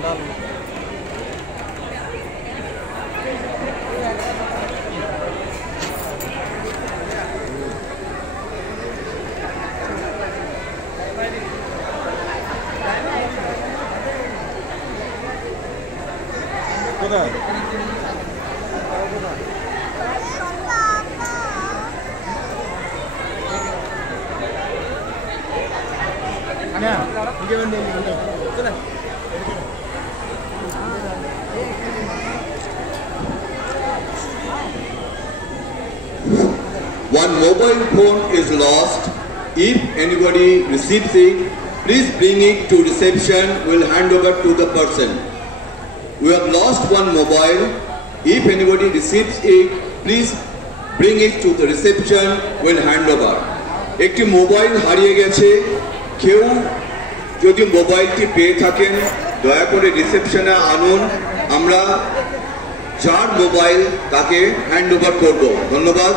One mobile phone is lost. If anybody receives it, please bring it to reception. We'll hand over to the person. We have lost one mobile. If anybody receives it, please bring it to the reception. We'll hand over. একটি মোবাইল হারিয়ে গেছে, কেউ যদি মোবাইলটি পেয়ে থাকেন দয়া করে রিসেপশনে আনুন, আমরা যার মোবাইল তাকে হ্যান্ড ওভার করব। ধন্যবাদ।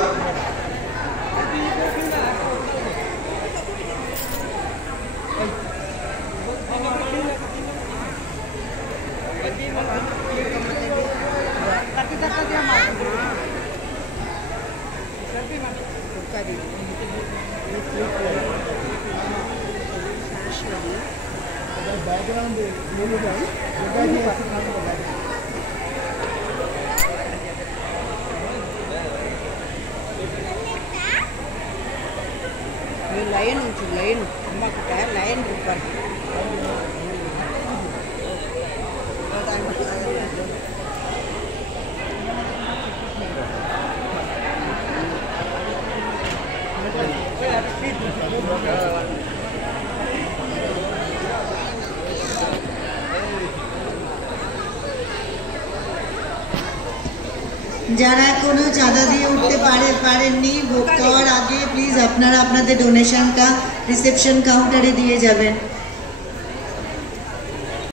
lain kayak lain bukan যারা কোনো চাঁদা দিয়ে উঠতে পারেননি ভোগ খাওয়ার আগে প্লিজ আপনারা আপনাদের ডোনেশনটা রিসেপশন কাউন্টারে দিয়ে যাবেন।